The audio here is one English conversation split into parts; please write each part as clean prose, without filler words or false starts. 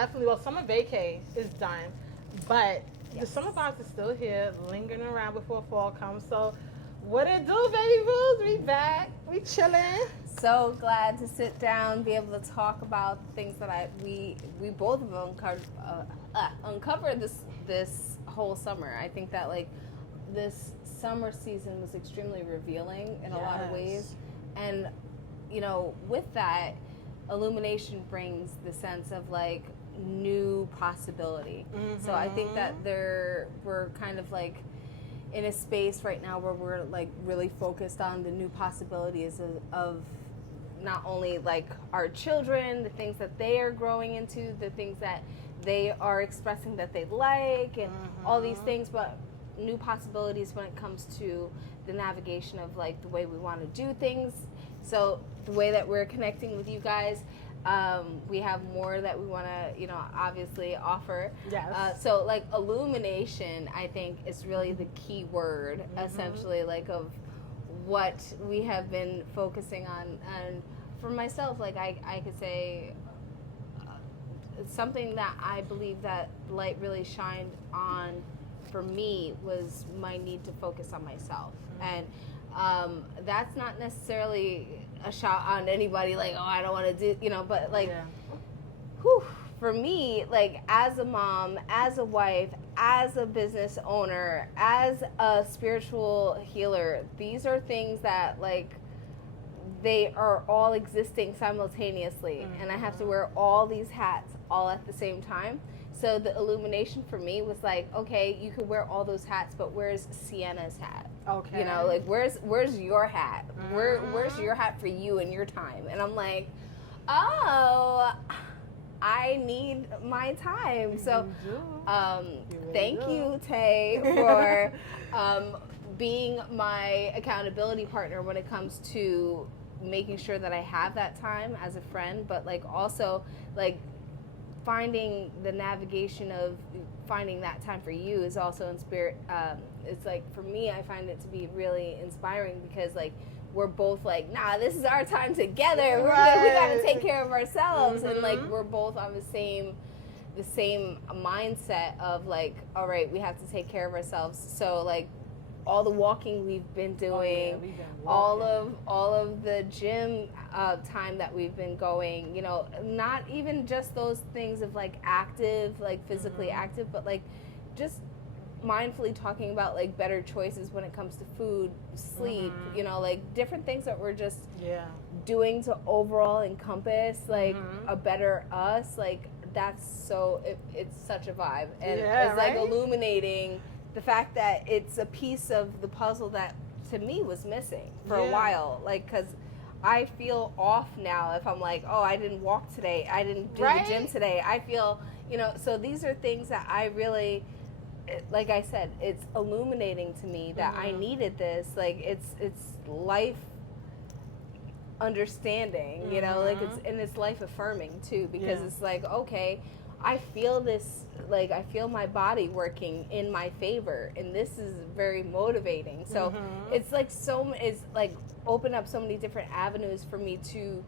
definitely. Well, summer vacay is done, but the summer vibes is still here, lingering around before fall comes. So, what it do, baby boos? We back. We chilling. So glad to sit down, be able to talk about things that we both have uncovered this whole summer. I think that like this summer season was extremely revealing in a lot of ways, and with that, illumination brings the sense of like new possibility. So I think that we're kind of like in a space right now where we're like really focused on the new possibilities of not only like our children, the things that they are growing into, the things that they are expressing that they like, and all these things, but new possibilities when it comes to the navigation of like the way we want to do things. So the way that we're connecting with you guys, we have more that we want to, obviously offer. Yes. So like illumination, I think is really the key word, essentially, like of what we have been focusing on. And for myself, like I could say something that I believe that light really shined on for me was my need to focus on myself. And that's not necessarily a shot on anybody like, oh, I don't want to do, but like, whew, for me, like as a mom, as a wife, as a business owner, as a spiritual healer, these are things that like they are all existing simultaneously, and I have to wear all these hats all at the same time. So the illumination for me was like, okay, you can wear all those hats, but where's Sienna's hat? Okay. Like where's your hat? Where's your hat for you and your time? And I'm like, oh, I need my time. So thank you, Tay, for being my accountability partner when it comes to making sure that I have that time as a friend, but like also like finding the navigation of finding that time for you is also in spirit. It's like for me, I find it to be really inspiring because like we're both like, nah, this is our time together. We got to take care of ourselves, and like we're both on the same mindset of like, all right, we have to take care of ourselves. So like all the walking we've been doing, all of the gym time that we've been going, not even just those things of like active, like physically active, but like just mindfully talking about like better choices when it comes to food, sleep, like different things that we're just doing to overall encompass like a better us. Like that's so it's such a vibe, and it's like illuminating the fact that it's a piece of the puzzle that to me was missing for a while, like because I feel off now if I'm like, oh, I didn't walk today, I didn't do the gym today. I feel, so these are things that I really, like I said, it's illuminating to me that I needed this. Like it's life understanding, like it's life affirming too, because it's like, okay, I feel this, like I feel my body working in my favor, and this is very motivating. So it's like it's like open up so many different avenues for me to,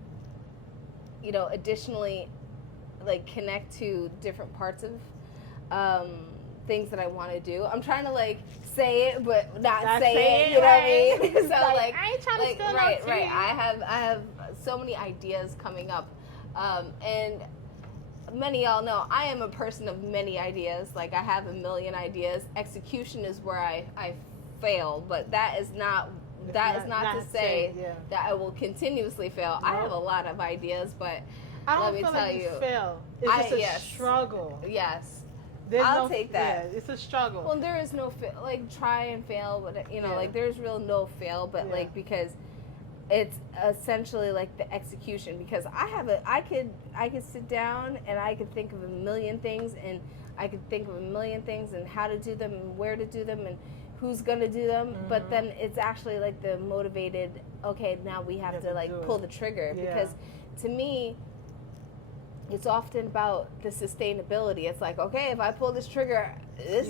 additionally like connect to different parts of things that I want to do. I'm trying to like say it but not say it, you know what I mean? So like I ain't trying to spill right. I have so many ideas coming up, and many y'all know I am a person of many ideas. Like I have a million ideas. Execution is where I fail, but that is not to say that I will continuously fail. I have a lot of ideas, but I don't let me feel tell like you, fail. It's just a struggle. Yes. I'll take that. Yeah, it's a struggle. Well, there is no like try and fail, but like there's real no fail, but like because it's essentially like the execution. Because I could sit down and I could think of a million things, and I could think of a million things and how to do them and where to do them and who's gonna do them. But then it's actually like the motivated. Okay, now we have to like pull the trigger, because to me, it's often about the sustainability. It's like, okay, if I pull this trigger, this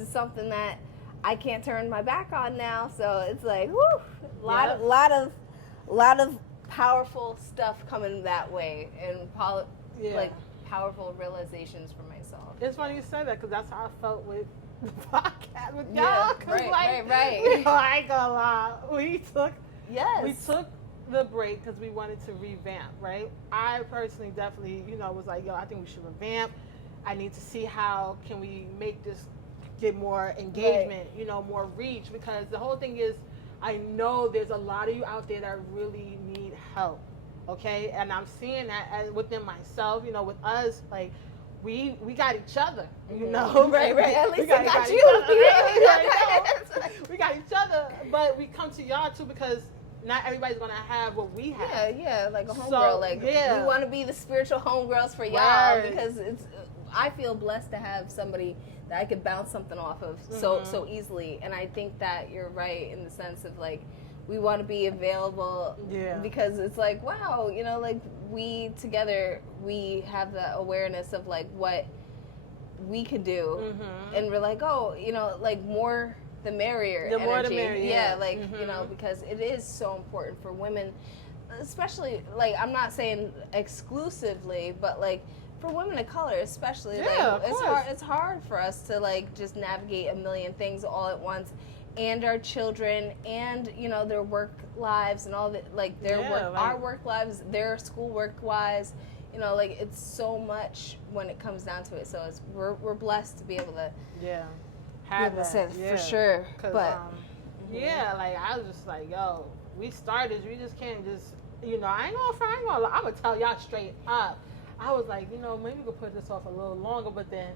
is something that I can't turn my back on now. So it's like, whoo, lot of powerful stuff coming that way, and like powerful realizations for myself. It's funny you say that because that's how I felt with the podcast with y'all. Yeah, 'Cause right. You know, I ain't gonna lie. We took Yes. the break because we wanted to revamp, right? I personally definitely, you know, was like, yo, I think we should revamp. I need to see how can we make this get more engagement, you know, more reach, because the whole thing is I know there's a lot of you out there that really need help, okay? And I'm seeing that within myself, you know, with us, like, we got each other, you know? Right. At least I got you. We got each other, but we come to y'all too because not everybody's gonna have what we have. Yeah, like a homegirl. So, like yeah. we want to be the spiritual homegirls for y'all Right. because it's. I feel blessed to have somebody that I could bounce something off of so easily, and I think that you're right in the sense of like we want to be available because it's like wow, you know, like we together we have the awareness of like what we could do, and we're like oh, you know, like more the merrier. The more the energy. merrier. Yeah, like you know, because it is so important for women, especially like I'm not saying exclusively, but like. For women of color, especially, like it's hard for us to like just navigate a million things all at once, and our children, and you know their work lives and all that, like their work, our work lives, their school work lives, you know, like it's so much when it comes down to it. So it's we're blessed to be able to have that for sure. But like I was just like yo, we started, we just can't just you know I ain't gonna I'm gonna tell y'all straight up. I was like, you know, maybe we could put this off a little longer, but then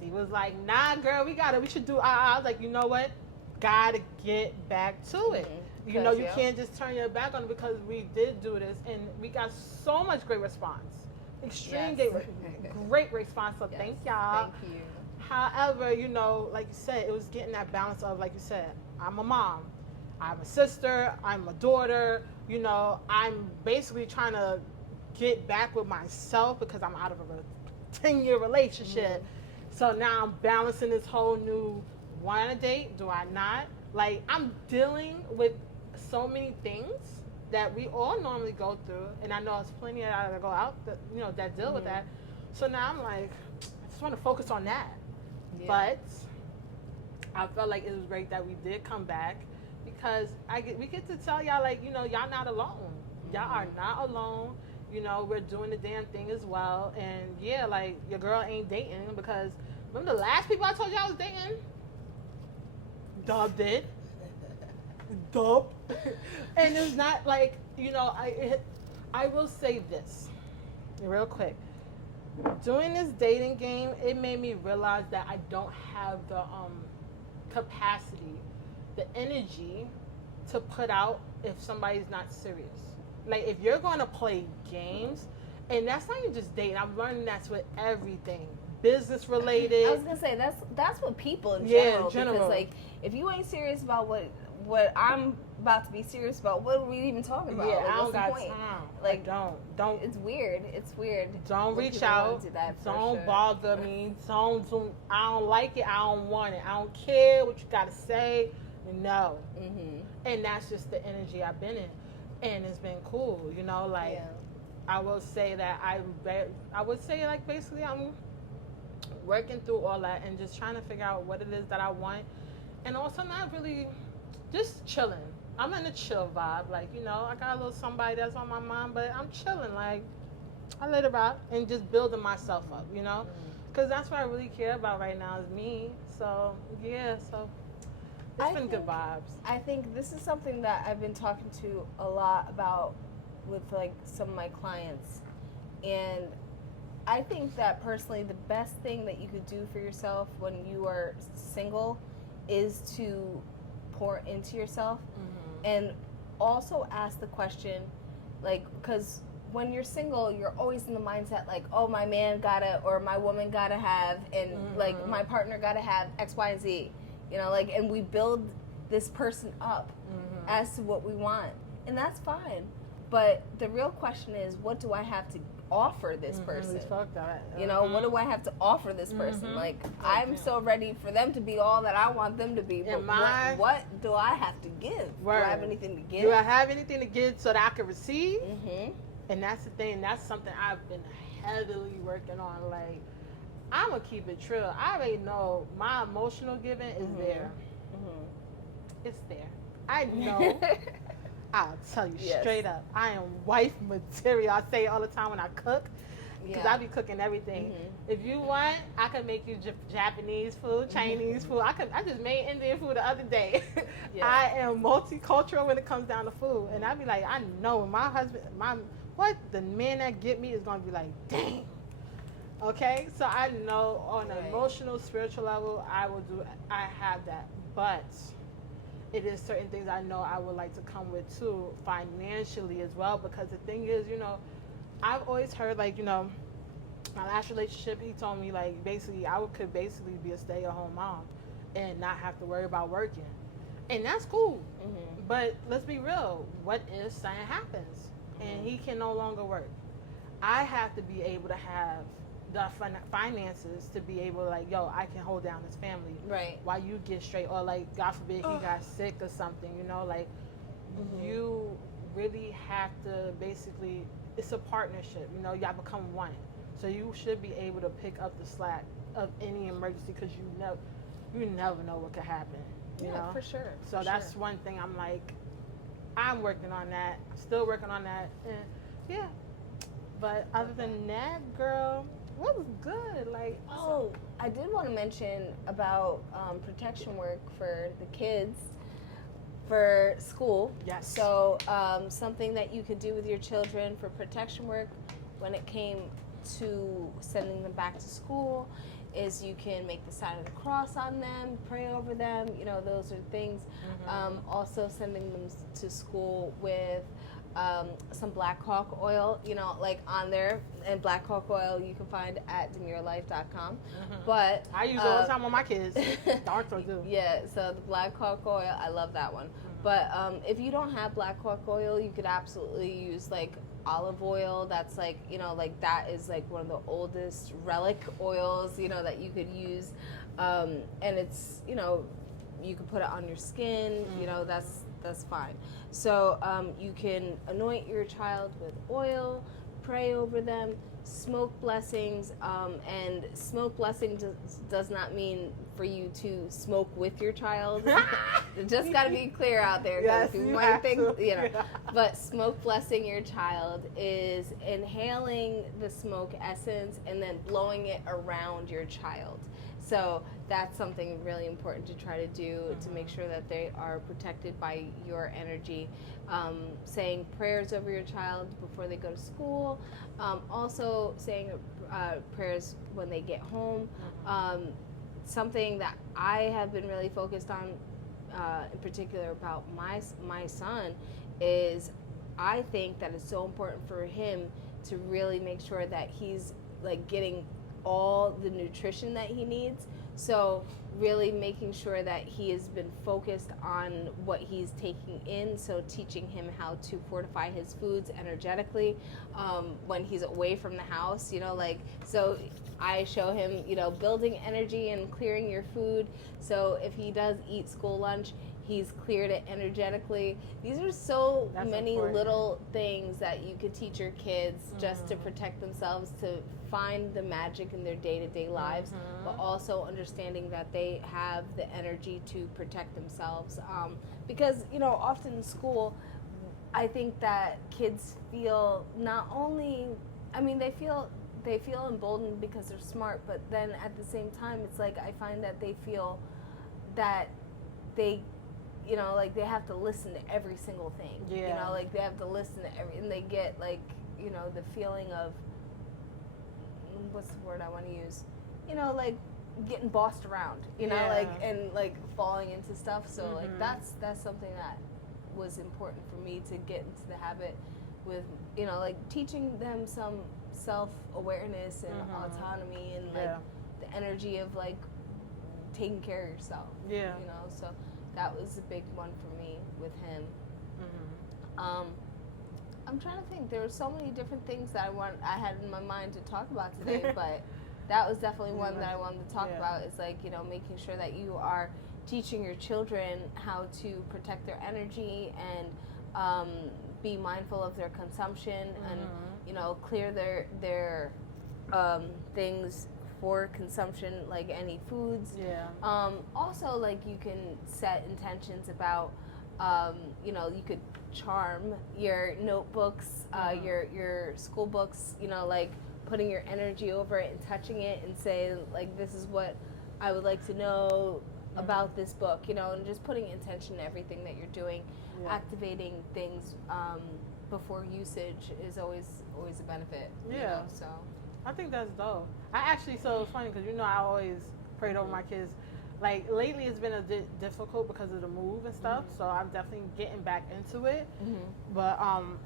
she was like, nah, girl, we should do, I was like, you know what? Gotta get back to it. You know, you can't just turn your back on it because we did do this and we got so much great response. Great response, so thank y'all. Thank you. However, you know, like you said, it was getting that balance of, like you said, I'm a mom, I'm a sister, I'm a daughter, you know, I'm basically trying to get back with myself because I'm out of a 10-year relationship. So now I'm balancing this whole new want to date, do I not? Like I'm dealing with so many things that we all normally go through, and I know there's plenty that go out that you know that deal with that. So now I'm like, I just want to focus on that. But I felt like it was great that we did come back because we get to tell y'all like, you know, y'all not alone. Y'all are not alone. You know, we're doing the damn thing as well. And yeah, like your girl ain't dating because remember the last people I told you I was dating? Dub did. Dub. And it's not like, you know, I will say this real quick. Doing this dating game, it made me realize that I don't have the capacity, the energy to put out if somebody's not serious. Like, if you're going to play games, and that's not even just dating. I'm learning that's with everything. Business related. I was going to say, that's what people in general. Because, like, if you ain't serious about what I'm about to be serious about, what are we even talking about? Yeah, like, I don't got point? time. Like, don't. It's weird. Don't reach out. Don't bother me. Don't. I don't like it. I don't want it. I don't care what you got to say. No. And that's just the energy I've been in. And it's been cool, you know, like, I will say that I would say, like, basically I'm working through all that and just trying to figure out what it is that I want. And also not really just chilling. I'm in a chill vibe. Like, you know, I got a little somebody that's on my mind, but I'm chilling. Like, I let it rock and just building myself up, you know? Because that's what I really care about right now is me. So, yeah, so... It's been good vibes. I think this is something that I've been talking to a lot about with like some of my clients. And I think that personally the best thing that you could do for yourself when you are single is to pour into yourself and also ask the question, like, because when you're single, you're always in the mindset like, oh, my man gotta or my woman gotta have, and like my partner gotta have X, Y, and Z. You know, like, and we build this person up as to what we want. And that's fine. But the real question is, what do I have to offer this person? You know, what do I have to offer this person? Like, I'm so ready for them to be all that I want them to be. But what do I have to give? Do I have anything to give? Do I have anything to give so that I can receive? And that's the thing. That's something I've been heavily working on. Like, I'm gonna keep it true. I already know my emotional giving is there. It's there. I know. I'll tell you straight up. I am wife material. I say it all the time when I cook. Because I be cooking everything. If you want, I can make you Japanese food, Chinese food. I just made Indian food the other day. I am multicultural when it comes down to food. And I be like, I know my husband, the man that get me is going to be like, dang. Okay? So I know on an emotional, spiritual level, I have that. But it is certain things I know I would like to come with too, financially as well. Because the thing is, I've always heard, like, my last relationship, he told me, like, basically, could basically be a stay-at-home mom and not have to worry about working. And that's cool. But let's be real. What if something happens and he can no longer work? I have to be able to have the finances to be able to, like, I can hold down this family. Right. While you get straight. Or, like, God forbid, he got sick or something, like, you really have to basically... It's a partnership, y'all become one. So you should be able to pick up the slack of any emergency because you never know what could happen. You know? For sure. So that's one thing I'm like, I'm working on that. Still working on that. And yeah. But other than that, girl, what was good? Like, I did want to mention about protection work for the kids. For school. Yes. So something that you could do with your children for protection work when it came to sending them back to school is you can make the sign of the cross on them, pray over them, those are things. Also sending them to school with some Black Hawk oil, like on there. And Black Hawk oil you can find at demurelife.com. But I use it all the time on my kids. Dark do. Yeah, so the Black Hawk oil, I love that one. But if you don't have Black Hawk oil, you could absolutely use like olive oil. That's like, like that is like one of the oldest relic oils, that you could use. And it's, you can put it on your skin, that's fine. So you can anoint your child with oil, pray over them, smoke blessings, and smoke blessing does not mean for you to smoke with your child. Just got to be clear out there, because you might think, But smoke blessing your child is inhaling the smoke essence and then blowing it around your child. So that's something really important to try to do to make sure that they are protected by your energy. Saying prayers over your child before they go to school. Also saying prayers when they get home. Something that I have been really focused on in particular about my son is I think that it's so important for him to really make sure that he's like getting all the nutrition that he needs. So really making sure that he has been focused on what he's taking in, so teaching him how to fortify his foods energetically when he's away from the house, so I show him, building energy and clearing your food. So if he does eat school lunch, he's cleared it energetically. These are so many important little things that you could teach your kids just to protect themselves, to find the magic in their day-to-day lives, but also understanding that they have the energy to protect themselves. Because, often in school, I think that kids feel not only, they feel emboldened because they're smart, but then at the same time, it's like I find that they feel that they they have to listen to every single thing. They have to listen to and they get the feeling of, what's the word I want to use? Getting bossed around, and falling into stuff. So that's something that was important for me to get into the habit with, teaching them some self-awareness and autonomy and the energy of taking care of yourself. So that was a big one for me with him. I'm trying to think. There were so many different things that I had in my mind to talk about today, but that was definitely one that I wanted to talk about. Is making sure that you are teaching your children how to protect their energy and be mindful of their consumption and clear their things for consumption, like any foods. Yeah. Also, like you can set intentions about, you could charm your notebooks, your school books, like putting your energy over it and touching it and say, like, this is what I would like to know about this book, and just putting intention in everything that you're doing. Yeah. Activating things before usage is always a benefit. Yeah. So I think that's dope. So it's funny because I always prayed over my kids. Like lately, it's been a difficult because of the move and stuff. So I'm definitely getting back into it. But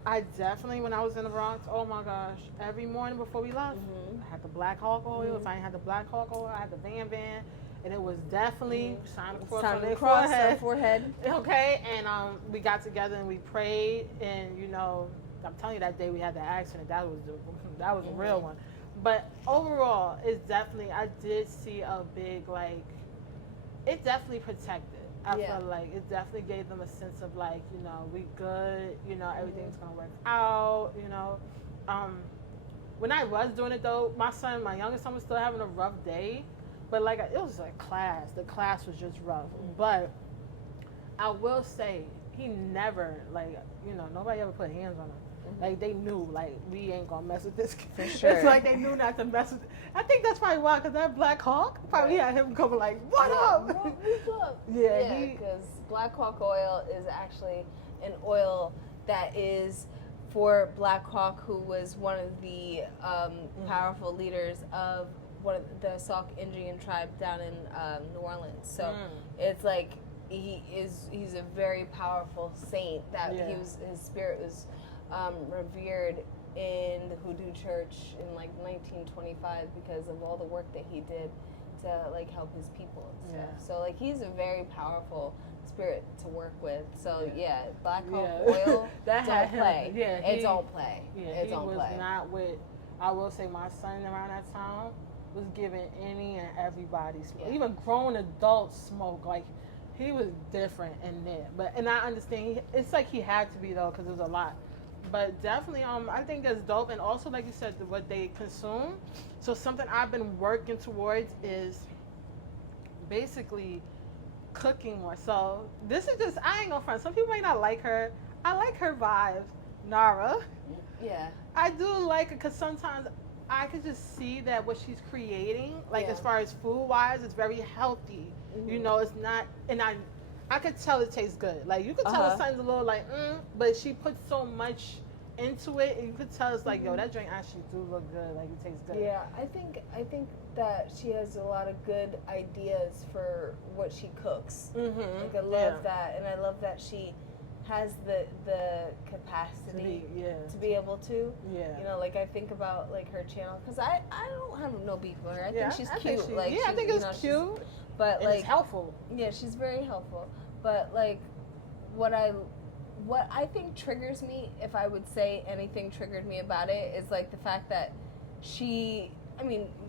I definitely, when I was in the Bronx, oh my gosh, every morning before we left, I had the Black Hawk oil. If I didn't have the Black Hawk oil, I had the Van, and it was definitely signing across on their forehead. Okay, and we got together and we prayed, and I'm telling you, that day we had the accident. That was a real one. But overall, it's definitely, I did see a big, like, it definitely protected. I feel like it definitely gave them a sense of, like, we good, everything's going to work out, When I was doing it, though, my youngest son was still having a rough day. But, like, it was like class. The class was just rough. But I will say, he never, like, nobody ever put hands on him. Like, they knew, like, we ain't gonna mess with this kid. For sure. It's like they knew not to mess with it. I think that's probably why, because that Black Hawk probably had him coming like, what up? What's up? Yeah, because Black Hawk oil is actually an oil that is for Black Hawk, who was one of the powerful leaders of one of the Sauk Indian tribe down in New Orleans. So it's like he's a very powerful saint that his spirit was revered in the Hoodoo Church in like 1925 because of all the work that he did to like help his people and stuff. So like he's a very powerful spirit to work with. So Black Hawk oil don't play. It don't play. It don't play. Not with. I will say my son around that time was giving any and everybody smoke. Even grown adults smoke. Like he was different in there. And I understand. It's like he had to be though because it was a lot. But definitely, I think that's dope. And also, like you said, what they consume. So something I've been working towards is basically cooking more. So this is just, I ain't gonna front. Some people may not like her. I like her vibe, Nara. Yeah. I do like it because sometimes I could just see that what she's creating, like as far as food-wise, it's very healthy. It's not, and I could tell it tastes good. Like, you could tell the son's a little like, but she puts so much into it, and you could tell it's like, yo, that drink actually do look good. Like, it tastes good. Yeah, I think that she has a lot of good ideas for what she cooks. Like, I love that, and I love that she has the capacity to be able to. Like, I think about, like, her channel, because I don't have no beef with her. I think she's cute. I think it's cute. But, like, it's helpful. Yeah, she's very helpful. But, like, what I think triggers me, if I would say anything triggered me about it, is, like, the fact that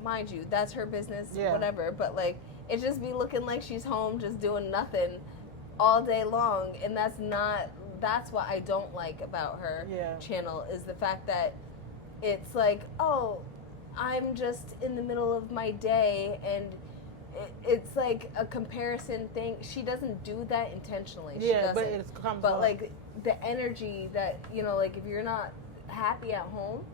mind you, that's her business, whatever, but, like, it just be looking like she's home just doing nothing all day long, and that's what I don't like about her channel, is the fact that it's like, oh, I'm just in the middle of my day, and it's like a comparison thing. She doesn't do that intentionally. But it comes But like the energy that, like if you're not happy at home,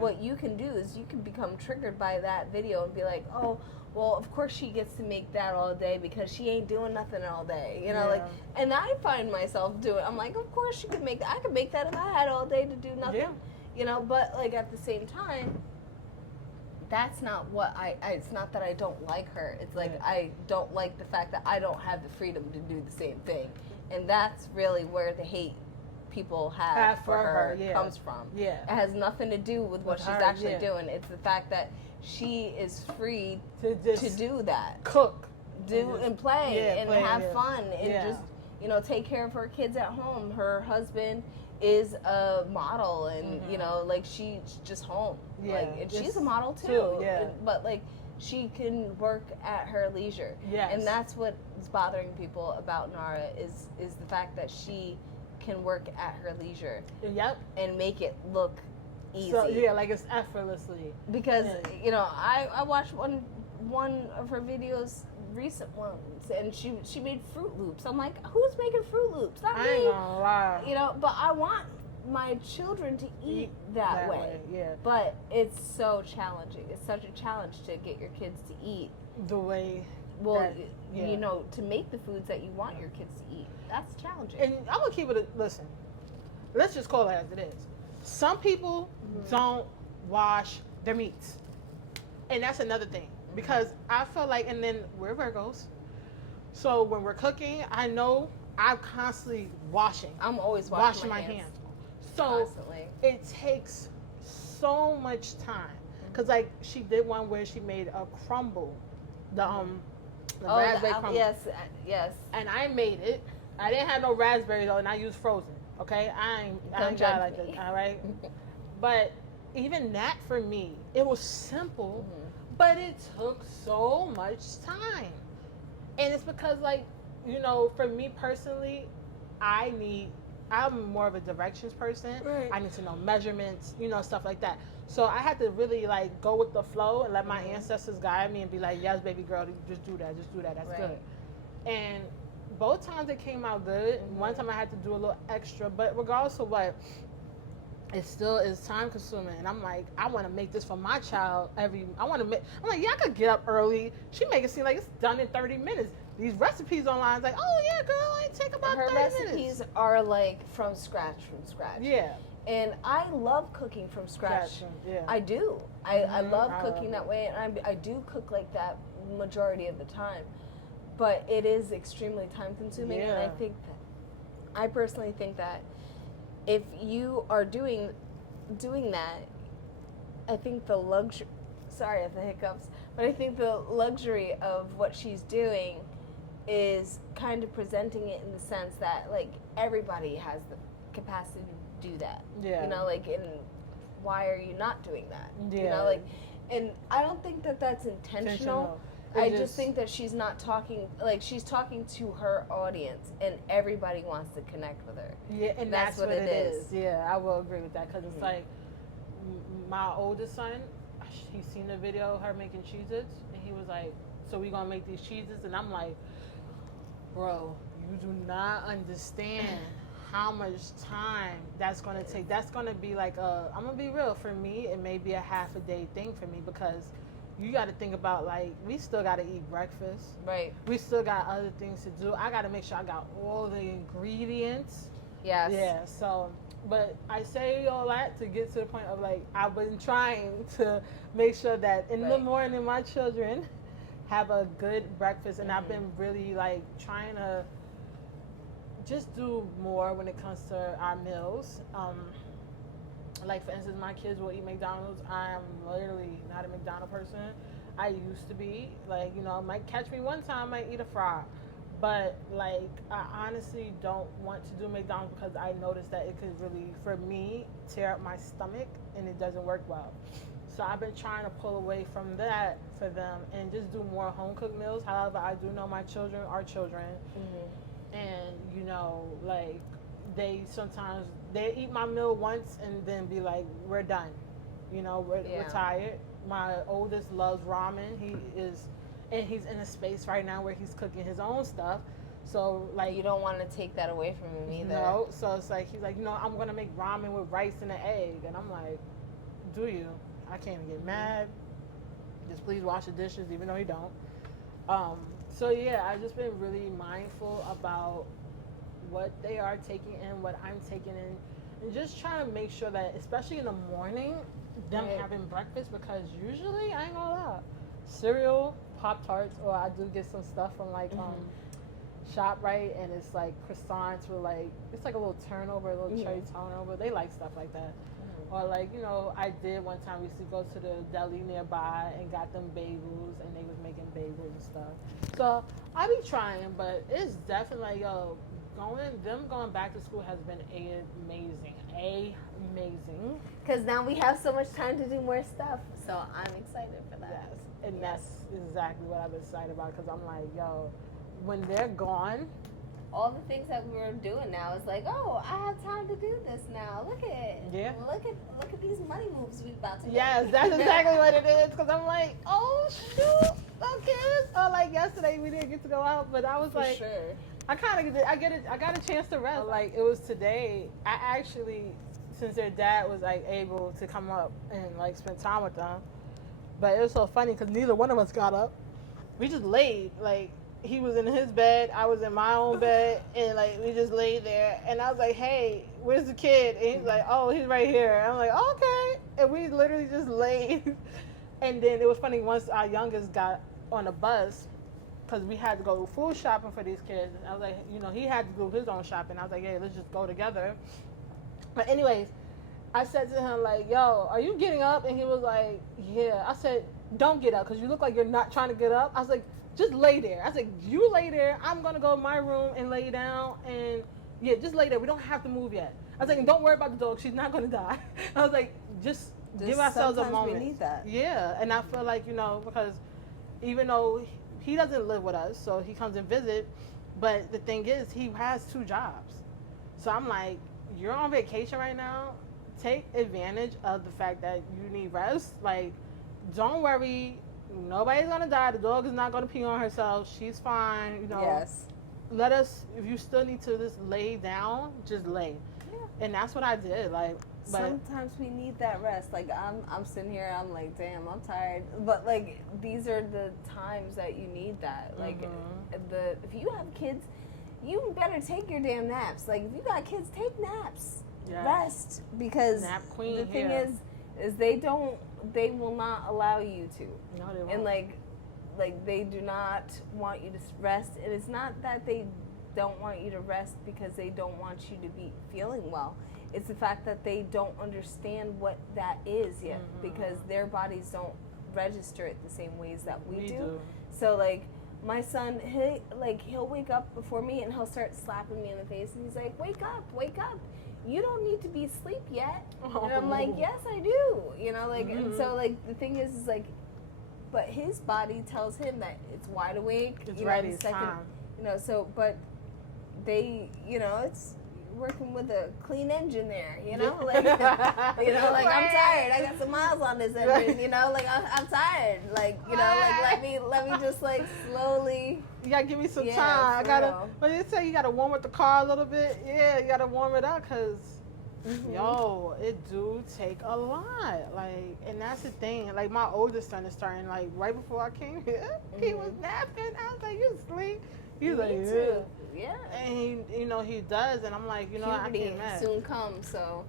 what you can do is you can become triggered by that video and be like, oh, well, of course she gets to make that all day because she ain't doing nothing all day. Like, and I find myself I'm like, of course she could make that. I could make that if I had all day to do nothing. But like at the same time, that's not what it's not that I don't like her. It's like I don't like the fact that I don't have the freedom to do the same thing. And that's really where the hate people have for her comes from. It has nothing to do with what she's actually doing. It's the fact that she is free to do that. Cook. And play and have fun and just, take care of her kids at home. Her husband is a model and like she's just home and she's a model too. But like she can work at her leisure, and that's what's bothering people about Nara is the fact that she can work at her leisure and make it look easy. So yeah, like it's effortlessly. Because I watched one of her videos, recent ones, and she made Fruit Loops. I'm like, who's making Fruit Loops? Not I me. ain't gonna lie. But I want my children to eat that way. Yeah. But it's so challenging. It's such a challenge to get your kids to eat the way. Well, to make the foods that you want your kids to eat. That's challenging. And I'm gonna keep it. Listen, let's just call it as it is. Some people don't wash their meats, and that's another thing. Because I feel like, and then we're Virgos, so when we're cooking, I know I'm constantly washing. I'm always washing my hands. So constantly. It takes so much time. Cause like she did one where she made a crumble, the raspberry crumble. Yes. And I made it. I didn't have no raspberries though, and I used frozen. Okay, I ain't got like that. All right, but even that for me, it was simple. But it took so much time. And it's because, like, for me personally, I'm more of a directions person. Right. I need to know measurements, stuff like that. So I had to really, like, go with the flow and let my ancestors guide me and be like, yes, baby girl, just do that, that's right. good. And both times it came out good. One time I had to do a little extra. But regardless of what, it still is time consuming, and I'm like, I want to make this for my child I'm like, yeah, I could get up early. She make it seem like it's done in 30 minutes. These recipes online, like, oh yeah, girl, it take about 30 minutes. Her recipes are like from scratch. Yeah. And I love cooking from scratch. Yeah. I do. I love cooking that way, and I do cook like that majority of the time. But it is extremely time consuming, and I personally think that if you are doing that, I think the luxury, sorry if the hiccups, but I think the luxury of what she's doing is kind of presenting it in the sense that, like, everybody has the capacity to do that. Yeah. And why are you not doing that? Yeah. And I don't think that that's intentional. I just think that she's not talking, she's talking to her audience, and everybody wants to connect with her. Yeah, and that's what it is. Yeah, I will agree with that, because it's like, my oldest son, he's seen the video of her making Cheez-Its, and he was like, so we gonna make these Cheez-Its? And I'm like, bro, you do not understand how much time that's gonna take. That's gonna be like I'm gonna be real, for me, it may be a half a day thing for me, because you got to think about, like, we still got to eat breakfast. Right. We still got other things to do. I got to make sure I got all the ingredients. Yes. Yeah, so, but I say all that to get to the point of, like, I've been trying to make sure that in the morning my children have a good breakfast, and I've been really, like, trying to just do more when it comes to our meals. Like, for instance, my kids will eat McDonald's. I am literally not a McDonald's person. I used to be. Like, might catch me one time, might eat a fry. But, like, I honestly don't want to do McDonald's, because I noticed that it could really, for me, tear up my stomach, and it doesn't work well. So I've been trying to pull away from that for them and just do more home-cooked meals. However, I do know my children are children. And, like, they eat my meal once and then be like, we're done. We're tired. My oldest loves ramen. He's in a space right now where he's cooking his own stuff. So, like, you don't want to take that away from him either. No. So it's like, he's like, I'm going to make ramen with rice and an egg. And I'm like, do you? I can't even get mad. Just please wash the dishes, even though you don't. So yeah, I've just been really mindful about what they are taking in, what I'm taking in, and just trying to make sure that, especially in the morning, them having breakfast, because usually, I ain't gonna lie, cereal, Pop-Tarts, or I do get some stuff from, like, ShopRite, and it's like croissants with, like, it's like a little turnover, a little cherry turnover. They like stuff like that. Or, like, I did one time, we used to go to the deli nearby and got them bagels, and they was making bagels and stuff. So I be trying, but it's definitely like, going back to school has been amazing. Because now we have so much time to do more stuff. So I'm excited for that. Yes, and that's exactly what I've been excited about, because I'm like, when they're gone, all the things that we're doing now is like, oh, I have time to do this now. Look at these money moves we about to make. Yes, that's exactly what it is. Because I'm like, oh shoot, okay. Or like yesterday we didn't get to go out, but I was For like, sure. I got a chance to rest. Like it was today. I actually, since their dad was like able to come up and like spend time with them, but it was so funny because neither one of us got up. We just laid like. He was in his bed, I was in my own bed, and like we just laid there. And I was like, "Hey, where's the kid?" And he's like, "Oh, he's right here." I'm like, oh, "Okay." And we literally just laid. And then it was funny once our youngest got on the bus, because we had to go food shopping for these kids. I was like, he had to do his own shopping. I was like, "Hey, let's just go together." But anyways, I said to him like, "Yo, are you getting up?" And he was like, "Yeah." I said, "Don't get up, because you look like you're not trying to get up." I was like, just lay there. I said, you lay there. I'm going to go to my room and lay down. And, yeah, just lay there. We don't have to move yet. I was like, don't worry about the dog. She's not going to die. I was like, just give ourselves a moment. We need that. Yeah. And I feel like, because even though he doesn't live with us, so he comes and visit, but the thing is, he has 2 jobs. So I'm like, you're on vacation right now. Take advantage of the fact that you need rest. Like, don't worry. Nobody's gonna die. The dog is not gonna pee on herself. She's fine. Yes. Let us. If you still need to just lay down, just lay. Yeah. And that's what I did. Like, but sometimes we need that rest. Like I'm sitting here. I'm like, damn, I'm tired. But like, these are the times that you need that. Like, if you have kids, you better take your damn naps. Like, if you got kids, take naps. Yes. Rest, because nap queen the thing is they will not allow you to. No, they won't. And like they do not want you to rest. And it's not that they don't want you to rest because they don't want you to be feeling well. It's the fact that they don't understand what that is yet, because their bodies don't register it the same ways that we do. So like, my son, he'll wake up before me and he'll start slapping me in the face, and he's like, wake up. You don't need to be asleep yet. And I'm like, yes, I do. And so like the thing is like, but his body tells him that it's wide awake. It's ready. It's time. So but they, it's working with a clean engine there. Like, like right. I'm tired. I got some miles on this engine. Like I'm tired. Like like let me just like slowly. You gotta give me some time. But you say you gotta warm up the car a little bit. Yeah, you gotta warm it up, because yo, it do take a lot. Like, and that's the thing. Like, my oldest son is starting, like, right before I came here, he was napping. I was like, you asleep? He's like, yeah. Yeah. And he does, and I'm like, I can't mess. Soon comes, so.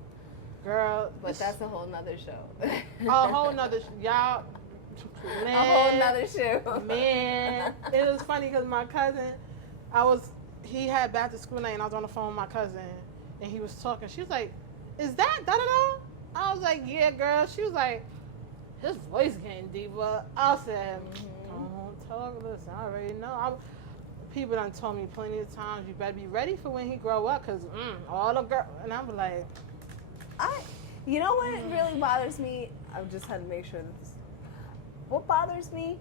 Girl. But that's a whole nother show. A whole nother y'all. Man, a whole nother show. Man, it was funny because my cousin, he had back to school night, and I was on the phone with my cousin, and he was talking. She was like, is that da-da-da? I was like, yeah, girl. She was like, his voice getting deeper. I said, don't talk. Listen, I already know. People done told me plenty of times, you better be ready for when he grow up, because all the girls. And I'm like, you know what really bothers me? I just had to make sure that what bothers me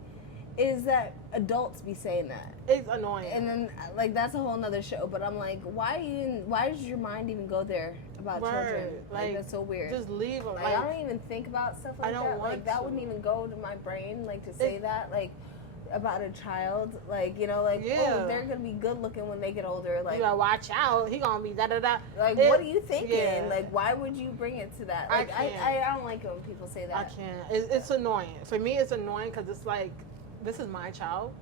is that adults be saying that. It's annoying. And then, like, that's a whole nother show. But I'm like, why does your mind even go there about children? Like, that's so weird. Just leave them. Like, I don't even think about stuff like that. Like, that wouldn't even go to my brain, like, to say that, like, about a child. Like, oh, they're going to be good looking when they get older. Like, you gotta watch out. He going to be da-da-da. Like, what are you thinking? Yeah. Like, why would you bring it to that? Like, I don't like it when people say that. I can't. It's annoying. For me, it's annoying because it's like, this is my child.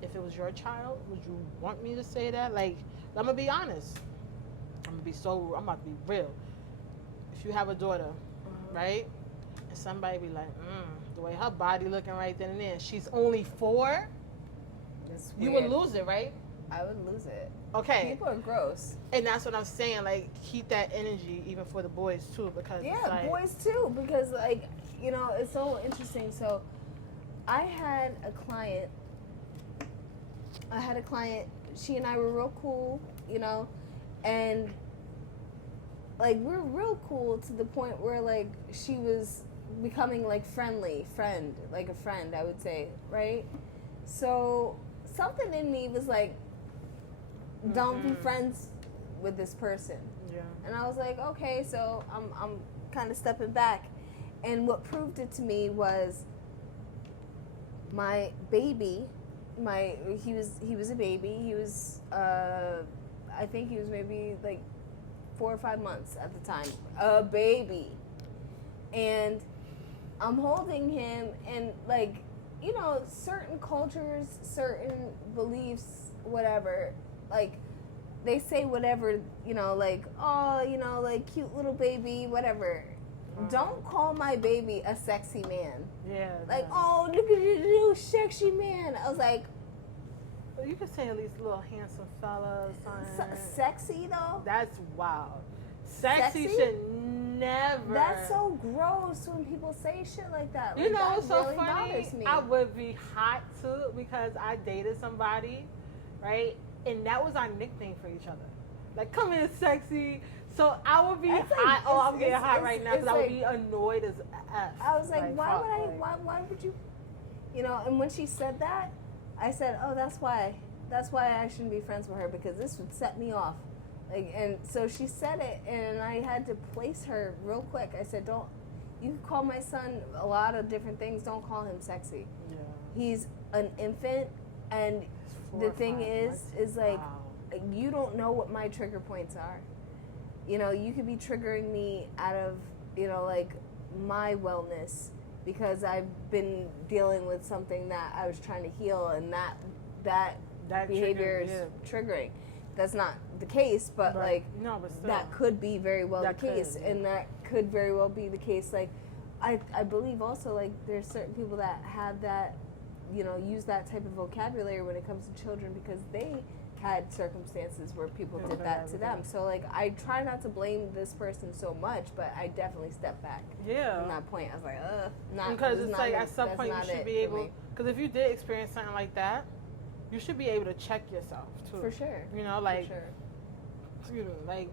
If it was your child, would you want me to say that? Like, I'm going to be honest. I'm about to be real. If you have a daughter, right? And somebody be like, the way her body looking right then and there, she's only 4, you would lose it, right? I would lose it. Okay. People are gross. And that's what I'm saying. Like, keep that energy even for the boys, too, because it's like, boys, too, because, like, it's so interesting. So, I had a client, she and I were real cool, and, like, we're real cool to the point where, like, she was becoming, like, like a friend, I would say, right? So, something in me was like, don't be friends with this person. Yeah. And I was like, okay, so I'm kind of stepping back. And what proved it to me was my baby, he was a baby. He was I think he was maybe like 4 or 5 months at the time, a baby. And I'm holding him, and like, you know, certain cultures, certain beliefs, whatever, like they say whatever, you know, like, oh, you know, like cute little baby, whatever. Don't call my baby a sexy man. Yeah. Like, oh, look at your little sexy man. I was like, you could say at least little handsome fella or something. Sexy though? That's wild. Sexy should never. That's so gross when people say shit like that. Like, you know, it's so really funny. bothers me. I would be hot too because I dated somebody, right? And that was our nickname for each other. Like, come here, sexy. So I would be hot. Like, I'm getting hot right now because I would be annoyed as F. I was like, why would you? You know, and when she said that, I said, oh, that's why I shouldn't be friends with her, because this would set me off. Like, and so she said it, and I had to place her real quick. I said, you can call my son a lot of different things. Don't call him sexy. Yeah. He's an infant, and the thing is like, you don't know what my trigger points are. You know, you could be triggering me out of, you know, like my wellness, because I've been dealing with something that I was trying to heal, and that behavior is triggering. That's not the case, but like, no, but still, that could be very well the case, and that could very well be the case. Like, I believe also, like, there's certain people that have that, you know, use that type of vocabulary when it comes to children, because they had circumstances where people did that to them. So like, I try not to blame this person so much, but I definitely step back. Yeah. From that point, I was like, not, because it's like at some point you should be able. Because if you did experience something like that, you should be able to check yourself too. For sure. You know, like, for sure. Excuse me, like,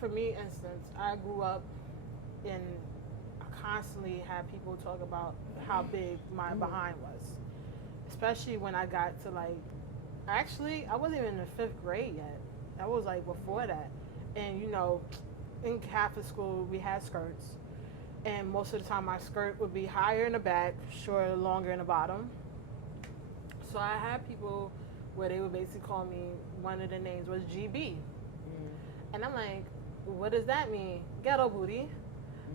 for me, instance, I grew up in. I constantly had people talk about how big my behind was, especially when I got to like. Actually, I wasn't even in the 5th grade yet. That was like before that. And you know, in Catholic school, we had skirts. And most of the time, my skirt would be higher in the back, shorter, longer in the bottom. So I had people where they would basically call me, one of the names was GB. And I'm like, what does that mean? Ghetto booty.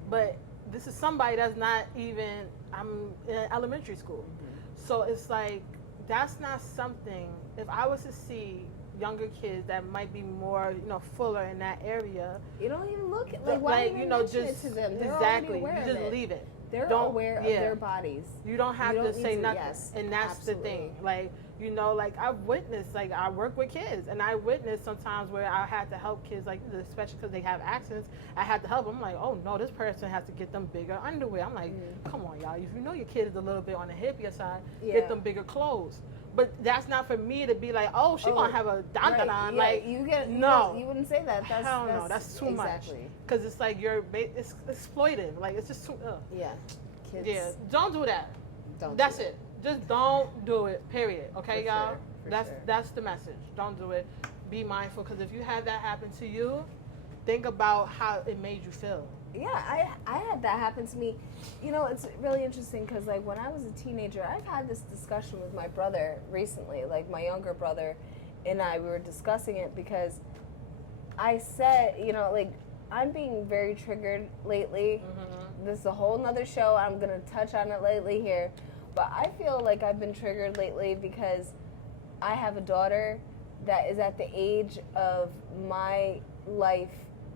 But this is somebody that's not even, I'm in elementary school. So it's like, that's not something, if I was to see younger kids that might be more, you know, fuller in that area. You don't even look at, like, why you know, mention it to them? They're exactly. Aware You just of it. leave it. They're aware of their bodies. You don't have to say nothing. Yes, and that's the thing. Like, you know, like, I've witnessed, like, I work with kids, and I witnessed sometimes where I had to help kids, like, especially because they have accidents, I had to help them. I'm like, oh, no, this person has to get them bigger underwear. I'm like, come on, y'all. If you know your kid is a little bit on the hippier side, get them bigger clothes. But that's not for me to be like, oh, she's going to have a don-don-don. Like, you wouldn't say that. Hell no, that's too much. Because it's like it's exploiting. Like, it's just too, yeah. Kids. Yeah, don't do that. That's it. Just don't do it, period. Okay, y'all? That's the message. Don't do it. Be mindful, because if you have that happen to you, think about how it made you feel. Yeah, I had that happen to me. You know, it's really interesting because, like, when I was a teenager, I've had this discussion with my brother recently, like my younger brother and I, we were discussing it because I said, you know, like, I'm being very triggered lately. This is a whole nother show. I'm going to touch on it lately here. But I feel like I've been triggered lately because I have a daughter that is at the age of my life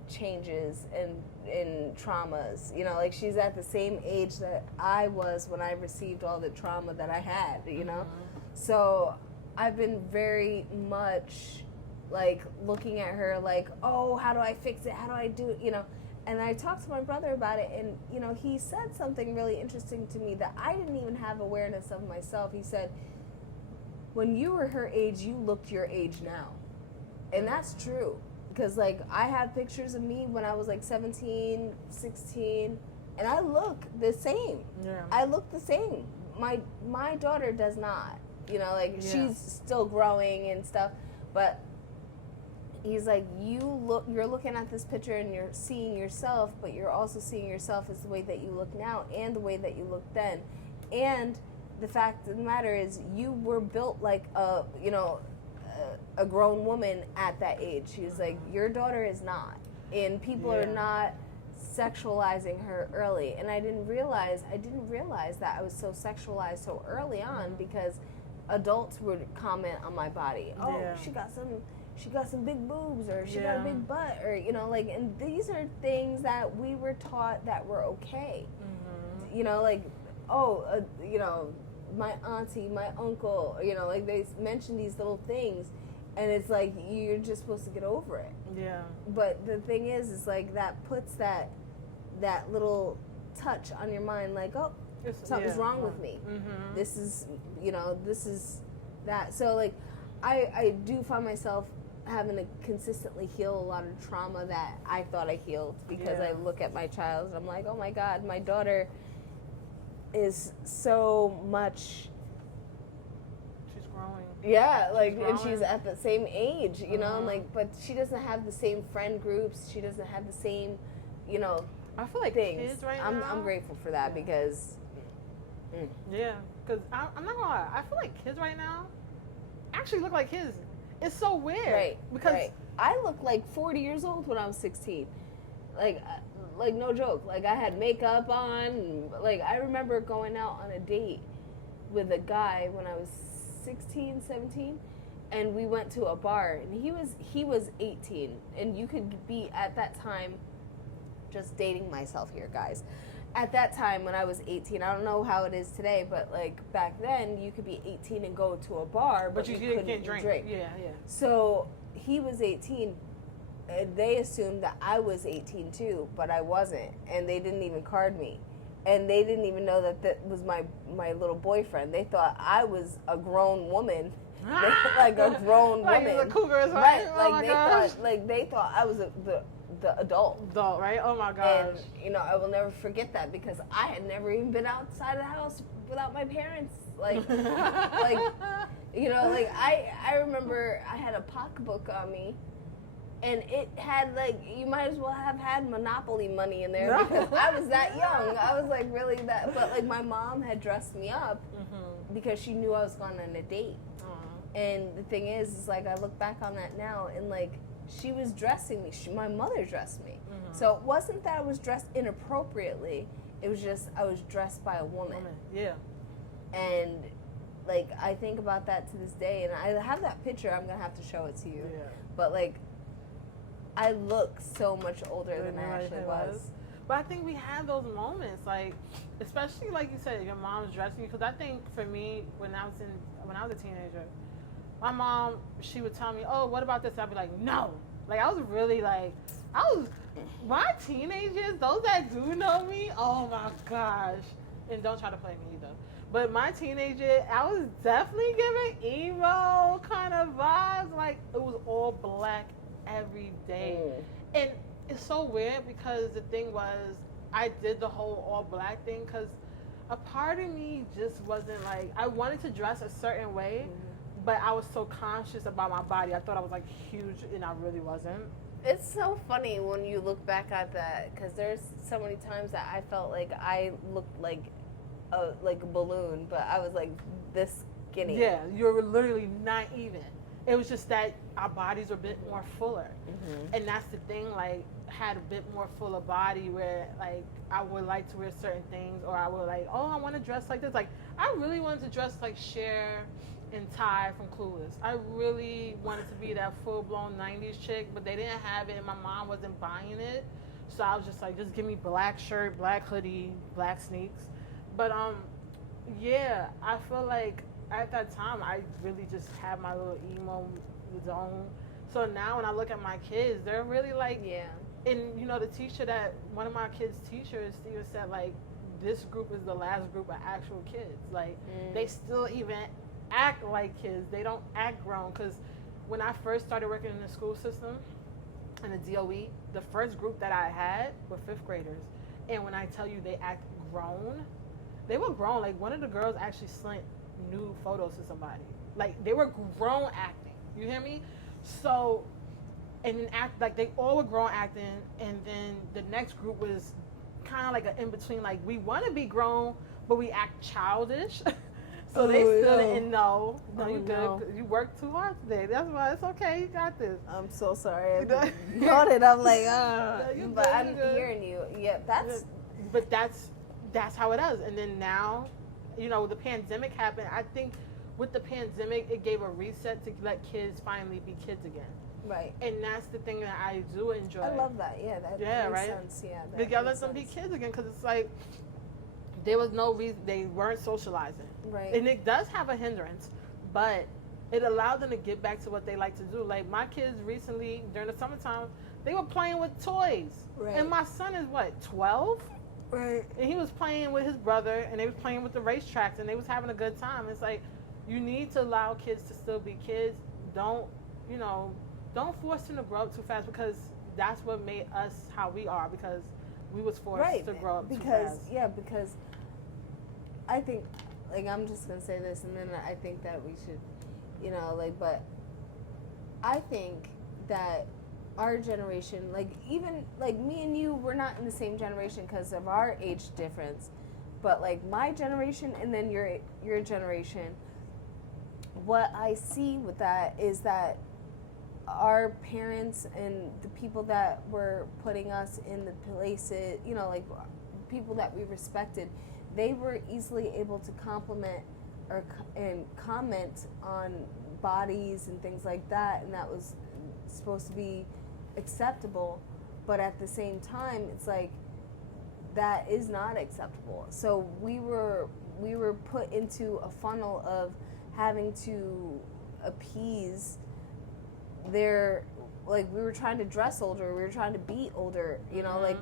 changes and traumas. You know, like, she's at the same age that I was when I received all the trauma that I had, you know? So I've been very much, like, looking at her like, oh, how do I fix it? How do I do it? You know? And I talked to my brother about it, and, you know, he said something really interesting to me that I didn't even have awareness of myself. He said, when you were her age, you looked your age now. And that's true. Because, like, I have pictures of me when I was, like, 17, 16, and I look the same. Yeah. I look the same. My daughter does not. You know, like, she's still growing and stuff. But he's like, you're looking at this picture and you're seeing yourself, but you're also seeing yourself as the way that you look now and the way that you look then. And the fact of the matter is, you were built like a grown woman at that age. He's like, your daughter is not, and people are not sexualizing her early. And I didn't realize that I was so sexualized so early on, because adults would comment on my body. Oh, she got some big boobs, or she got a big butt, or like, and these are things that we were taught that were okay. Like, my auntie, my uncle, like, they mention these little things, and it's like, you're just supposed to get over it. Yeah. But the thing is like, that puts that little touch on your mind, like, oh, something's wrong with me. This is that. So, like, I do find myself having to consistently heal a lot of trauma that I thought I healed, because I look at my child and I'm like, oh my God, my daughter is so much. She's growing. Yeah, like, and she's at the same age, like, but she doesn't have the same friend groups. She doesn't have the same, I feel like things. Kids right now. I'm grateful for that, because. Yeah, because I'm not gonna lie. I feel like kids right now actually look like kids. It's so weird. Right. Because I looked like 40 years old when I was 16. Like no joke. Like, I had makeup on. Like, I remember going out on a date with a guy when I was 16, 17, and we went to a bar, and he was 18, and you could be at that time, just dating myself here, guys. At that time when I was 18, I don't know how it is today, but like back then, you could be 18 and go to a bar, but you can't drink. Yeah. So he was 18. And they assumed that I was 18 too, but I wasn't, and they didn't even card me, and they didn't even know that was my little boyfriend. They thought I was a grown woman, like a grown like woman. Like the cougars, right? Like, they thought I was the adult. Adult, right? Oh my gosh. And I will never forget that, because I had never even been outside of the house without my parents. Like, I remember I had a pocketbook on me, and it had, like, you might as well have had Monopoly money in there, because I was that young. I was like, really that, but like, my mom had dressed me up because she knew I was going on a date. And the thing is like, I look back on that now, and like, she was dressing me. My mother dressed me. So it wasn't that I was dressed inappropriately. It was just I was dressed by a woman. Yeah. And like, I think about that to this day, and I have that picture. I'm gonna have to show it to you. Yeah. But like, I look so much older than I actually was. But I think we have those moments, like, especially like you said, your mom's dressing you. Because I think for me, when I was a teenager, my mom, she would tell me, "Oh, what about this?" I'd be like, "No." Like, I was really like, my teenagers, those that do know me, oh my gosh, and don't try to play me either. But my teenager, I was definitely giving emo kind of vibes. Like, it was all black every day. And it's so weird, because the thing was, I did the whole all black thing because a part of me just wasn't like, I wanted to dress a certain way, but I was so conscious about my body. I thought I was like huge, and I really wasn't. It's so funny when you look back at that, because there's so many times that I felt like I looked like a balloon, but I was like this skinny. Yeah, you were literally not even. It was just that our bodies were a bit more fuller. And that's the thing, like, had a bit more fuller body where, like, I would like to wear certain things, or I would like, oh, I want to dress like this. Like, I really wanted to dress like Cher and Ty from Clueless. I really wanted to be that full-blown 90s chick, but they didn't have it, and my mom wasn't buying it. So I was just like, just give me black shirt, black hoodie, black sneaks. But, yeah, I feel like at that time, I really just had my little emo zone. So now when I look at my kids, they're really like, and the teacher that, one of my kids' teachers, Steven said, like, this group is the last group of actual kids. Like, they still even act like kids. They don't act grown. Because when I first started working in the school system, in the DOE, the first group that I had were 5th graders. And when I tell you they act grown, they were grown. Like, one of the girls actually sent nude photos to somebody. Like, they were grown acting. You hear me? So and then act like they all were grown acting, and then the next group was kind of like an in between. Like we want to be grown, but we act childish. So they still didn't know. No, you good. You worked too hard today. That's why it's okay. You got this. I'm so sorry. I'm it. I'm like, but I'm good. hearing you. Yeah, that's. But that's how it is. And then now, the pandemic happened. I think with the pandemic, it gave a reset to let kids finally be kids again. Right. And that's the thing that I do enjoy. I love that. Yeah, that makes sense. Yeah, that makes let them be kids again, because it's like there was no reason they weren't socializing. Right. And it does have a hindrance, but it allowed them to get back to what they like to do. Like my kids recently during the summertime, they were playing with toys. Right. And my son is 12? Right. And he was playing with his brother, and they was playing with the racetracks, and they was having a good time. It's like you need to allow kids to still be kids. Don't force them to grow up too fast, because that's what made us how we are, because we was forced to grow up too fast. Yeah, because I think, like, I'm just going to say this, and then I think that we should, but I think that our generation, like, even, like, me and you, we're not in the same generation because of our age difference, but, like, my generation and then your generation, what I see with that is that our parents and the people that were putting us in the places, like, people that we respected, they were easily able to compliment and comment on bodies and things like that, and that was supposed to be acceptable. But at the same time, it's like that is not acceptable. So we were put into a funnel of having to appease their, like, we were trying to dress older, we were trying to be older, like,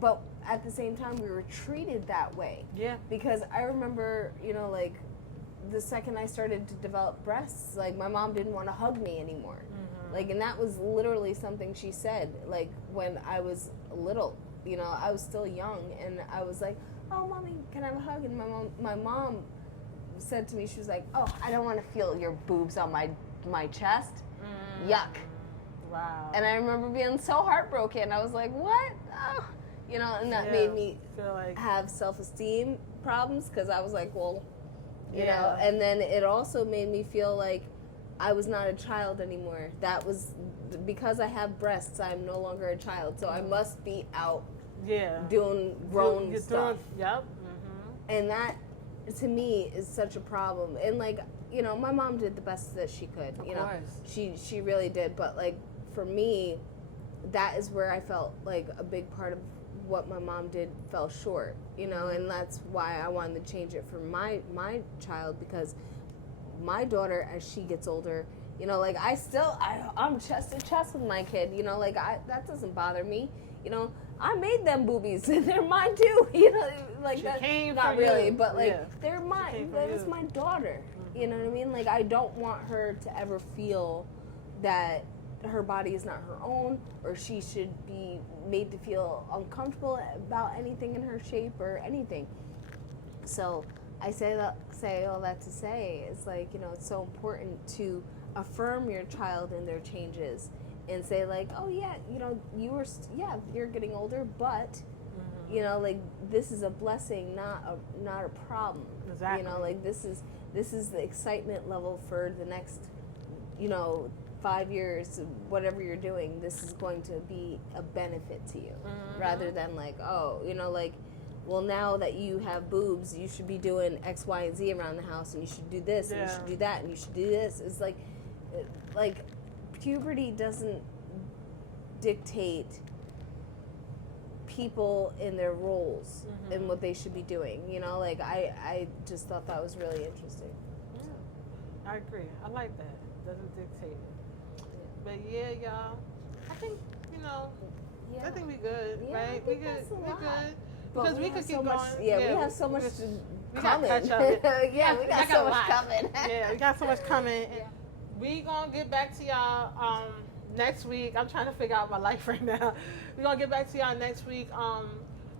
but at the same time we were treated that way. Yeah. Because I remember, like, the second I started to develop breasts, like, my mom didn't want to hug me anymore. Like, and that was literally something she said, like, when I was little, I was still young, and I was like, oh, mommy, can I have a hug? And my mom said to me, she was like, oh, I don't want to feel your boobs on my chest. Yuck. Wow. And I remember being so heartbroken. I was like, what? Oh. And that made me have self-esteem problems, because I was like, well, you know, and then it also made me feel like I was not a child anymore. That was because I have breasts, I'm no longer a child, so I must be out doing grown stuff. And that, to me, is such a problem. And, like, my mom did the best that she could. Of course. She really did. But, like, for me, that is where I felt like a big part of what my mom did fell short, and that's why I wanted to change it for my child, because my daughter, as she gets older, like, I'm chest to chest with my kid, like, that doesn't bother me, I made them boobies, they're mine too, like, that, not really, but, like, they're mine, that is my daughter, you know what I mean, like, I don't want her to ever feel that her body is not her own, or she should be made to feel uncomfortable about anything in her shape or anything. So I say all that to say, it's like, it's so important to affirm your child in their changes and say, like, oh yeah, you're getting older, but like, this is a blessing, not a problem. Exactly. Like, this is the excitement level for the next 5 years, whatever you're doing, this is going to be a benefit to you, rather than, like, oh, like, well, now that you have boobs, you should be doing X, Y, and Z around the house, and you should do this, and you should do that, and you should do this. It's like puberty doesn't dictate people in their roles and what they should be doing. Like, I just thought that was really interesting. Yeah, I agree. I like that. It doesn't dictate it. But yeah, y'all, I think, I think we good, right? We good. Because we could keep going. We have so much coming. We got so much coming. Yeah, we got so much coming. We gonna get back to y'all next week. I'm trying to figure out my life right now. We're gonna get back to y'all next week.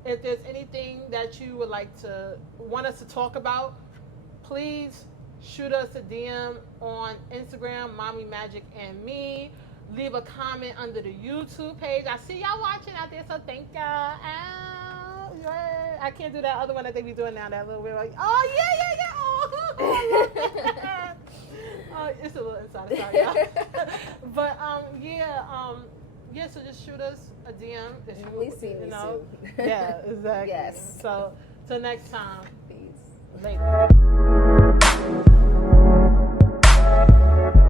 If there's anything that you would want us to talk about, please shoot us a DM on Instagram, Mommy Magic and Me. Leave a comment under the YouTube page. I see y'all watching out there, so thank y'all. Ow, yeah. I can't do that other one that they be doing now. That little weird, like, oh yeah. Oh, I love that. It's a little insider, sorry, y'all. But yeah. So just shoot us a DM. If We see me soon. Yeah, exactly. Yes. So till next time. Peace. Later.